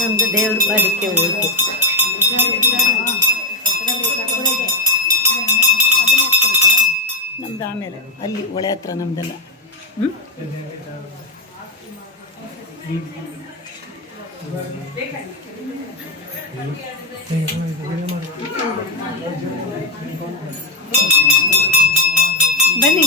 ನಮ್ದು ದೇವ್ರ ಪಾಲಿಕೆ ಹೋಯ್ತು ನಮ್ದು ಆಮೇಲೆ ಅಲ್ಲಿ ಒಳೆ ಹತ್ರ ಬನ್ನಿ ಬನ್ನಿ.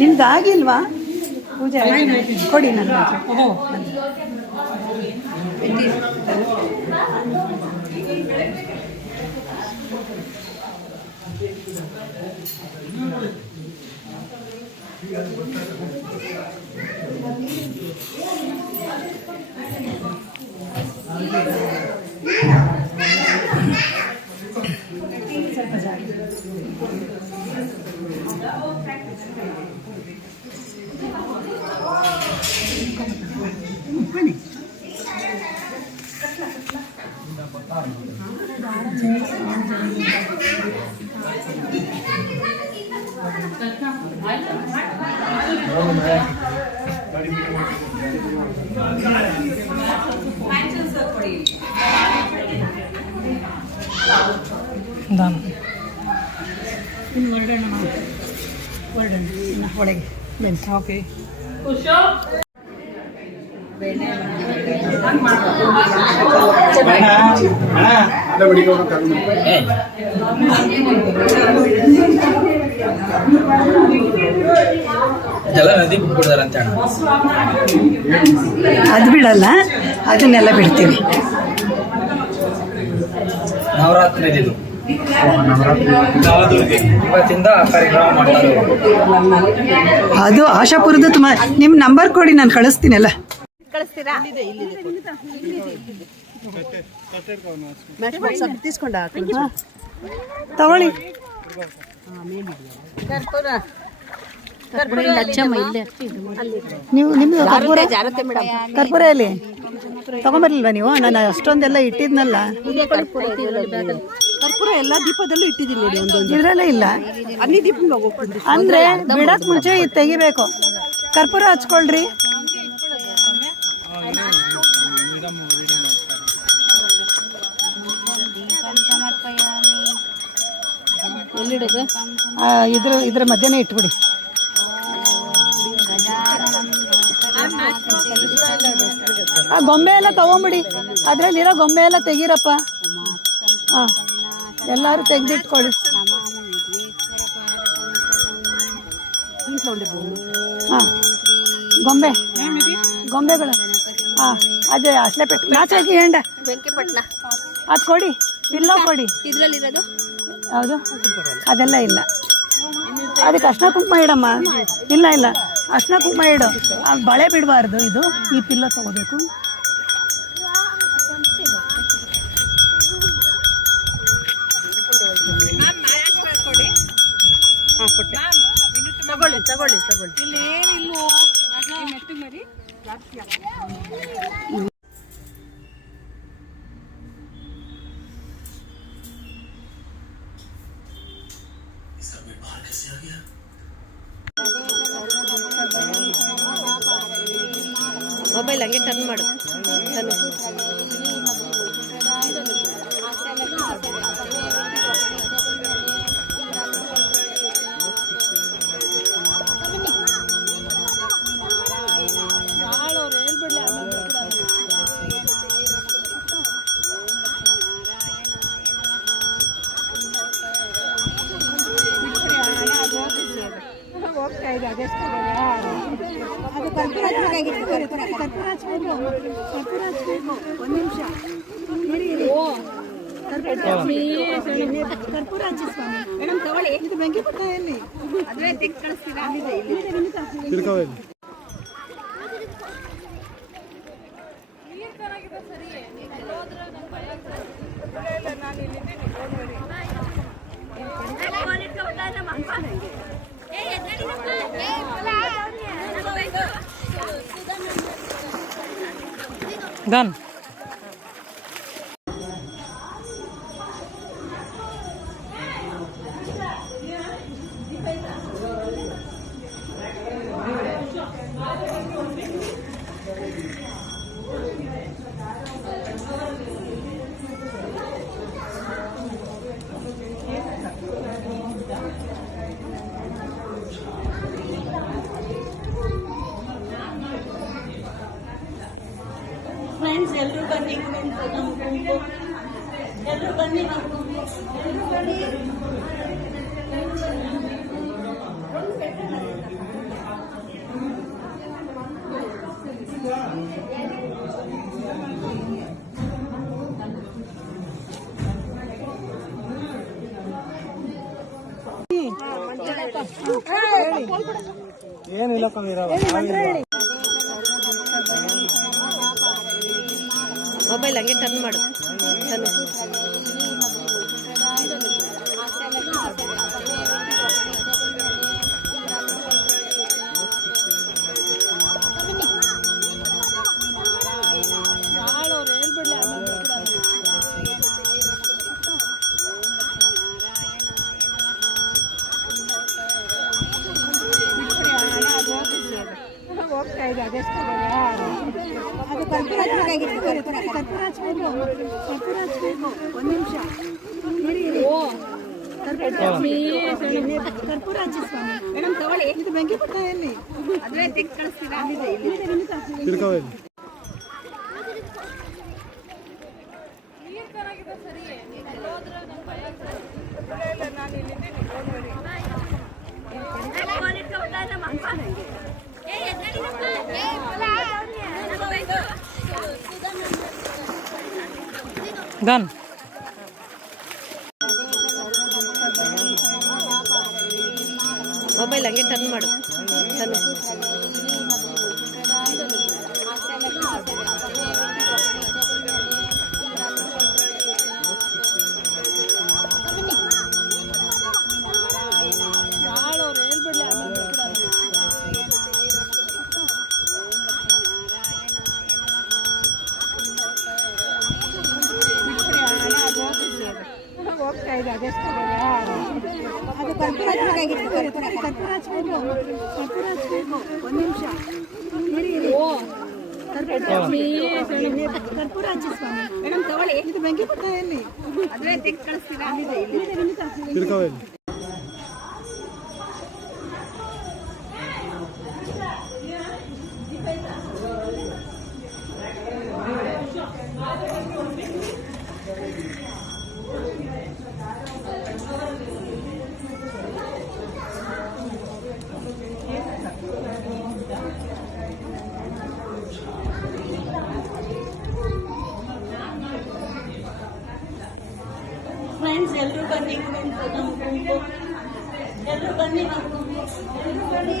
ನಿಮ್ದು ಆಗಿಲ್ವಾ? ಪೂಜೆ ಕೊಡಿ ನನ್ನ എന്താണ്? ഇനി ഒരെണ്ണം ഒരെണ്ണം. ഓക്കെ. ಇದೆಲ್ಲ ನದಿ ಅದು ಬಿಡಲ್ಲ ಅದನ್ನೆಲ್ಲ ಬಿಡ್ತೀವಿ. ನವರಾತ್ರಿ ಇದು ಇವತ್ತಿಂದ ಕಾರ್ಯಕ್ರಮ ಮಾಡ್ತಾರೆ ಅದು ಆಶಾಪುರದ ತುಂಬ ನಿಮ್ಮ ನಂಬರ್ ಕೊಡಿ ನಾನು ಕಳಿಸ್ತೀನಲ್ಲ. తీసుకుండా ಹಾ. ತಗೊಳ್ಳಿ ನೀವು ನಿಮ್ಗೆ ಕರ್ಪೂರ ಕರ್ಪೂರ ಎಲ್ಲಿ ತಗೊಂಬರ್ಲಿಲ್ವಾ ನೀವು ನಾನು ಅಷ್ಟೊಂದೆಲ್ಲ ಇಟ್ಟಿದ್ನಲ್ಲ ಕರ್ಪೂರ ಎಲ್ಲಾ ದೀಪದಲ್ಲೂ ಇಟ್ಟಿದ್ದೀನಿ ನೋಡಿ ಒಂದೊಂದು ಇದ್ರಲ್ಲೇ ಇಲ್ಲ ಅನ್ನಿ ದೀಪ ಹೋಗ್ಕೊಂಡು ಅಂದ್ರೆ ಬಿಡಕ್ ಮುಂಚೆ ಇದು ತೆಗಿಬೇಕು ಕರ್ಪೂರ ಹಚ್ಕೊಳ್ರಿ ಇದ್ರ ಇದ್ರ ಮಧ್ಯನೇ ಇಟ್ಬಿಡಿ. ಆ ಗೊಂಬೆ ಎಲ್ಲ ತಗೊಂಬಿಡಿ. ಅದ್ರಲ್ಲಿರೋ ಗೊಂಬೆ ಎಲ್ಲ ತೆಗೀರಪ್ಪ. ಹಾ ಎಲ್ಲರೂ ತೆಗೆದಿಟ್ಕೊಳ್ಳಿ. ಹಾ ಗೊಂಬೆ ಗೊಂಬೆಗಳು ಹಾ ಅದೇ ಅಸಲೆ ಪೆಟ್ಟು. ನಾಚಾಕಿ ಹೆಂಡ ಅದು ಕೊಡಿ. ಪಿಲ್ಲೋ ಕೊಡಿ. ಇದ್ರಲ್ಲಿರೋದು? ಹೌದು. ಅದೆಲ್ಲ ಇಲ್ಲ. ಅದಕ್ಕೆ ಅರ್ಶಿನ ಕುಂಕುಮ ಇಡಮ್ಮ. ಇಲ್ಲ ಇಲ್ಲ. ಅರ್ಶಿನ ಕುಂಕುಮ ಇಡು. ಆ ಬಳೆ ಬಿಡಬಾರ್ದು ಇದು. ಈ ಪಿಲ್ಲೋ ತಗೋಬೇಕು. ತಗೊಳ್ಳಿ ತಗೊಳ್ಳಿ ತಗೊಳ್ಳಿ. ಮೊಬೈಲ್ ಹಂಗೆ ಟರ್ನ್ ಮಾಡು. ಟರ್ನ್ ಇದೆ ಅದೆಷ್ಟು ಅದು ಕರ್ಪೂರ ಹಚ್ಬೇಕಾಗಿತ್ತು ಕರ್ಪೂರ ಕರ್ಪೂರ ಹಚ್ಬೇಕು ಕರ್ಪೂರ ಹಚ್ಬೇಕು ಒಂದು ನಿಮಿಷ. ಇರಿ ಇರಿ ಕರ್ಪೂರ ಹಚ್ಚಿ ಸ್ವಾಮಿ. ಮೇಡಮ್ ತಗೊಳ್ಳಿ. ಇದು ಬೆಂಕಿ ಪಟ್ಟ ಎಲ್ಲಿ? ಅದೇ ತೆಗ್ದು ಕಳಿಸ್ತೀರಾ? ಅಲ್ಲಿದೆ ಇಲ್ಲಿ. Done. ಎಲ್ಲರೂ ಬನ್ನಿ ಎಲ್ಲರೂ ಬನ್ನಿ ಮೊಬೈಲ್ ಹಂಗೆ ಟರ್ನ್ ಮಾಡು. ಟರ್ನ್ ಅದು ಕರ್ಪೂರ ಹಚ್ಬೇಕಾಗಿತ್ತು ಕರ್ಪೂರ ಕರ್ಪೂರ ಹಚ್ಬೇಕು ಕರ್ಪೂರ ಹಚ್ಬೇಕು ಒಂದು ನಿಮಿಷ ಕರ್ಪೂರ ಹಚ್ಚಿ ಸ್ವಾಮಿ ಮೇಡಮ್ ತಗೊಳ್ಳಿ ಇದು ಬೆಂಕಿ ಪಟ್ಟ ಎಲ್ಲಿ ಅದೇ ತೆಗ್ದು ಕಳಿಸ್ತೀರಾ Done. ಮೊಬೈಲ್ ಹಂಗೆ ಟರ್ನ್ ಮಾಡು ಟರ್ನ್ ಕರ್ಪೂರ ಹಚ್ಬೇಕು ಕರ್ಪೂರ ಒಂದು ನಿಮಿಷ ಇರಿ ಇರಿ ಸ್ವಾಮಿ. ಮೇಡಮ್, ತಗೊಳ್ಳಿ. ಬೆಂಕಿ ಪಟ್ಟ ಎಲ್ಲಿ ಅದೇ ಕಳಿಸ್ತೀರಾ ಫ್ರೆಂಡ್ಸ್ ಎಲ್ಲರೂ ಬನ್ನಿ. ಎಲ್ಲರೂ ಬನ್ನಿ. ಎಲ್ಲರೂ ಬನ್ನಿ.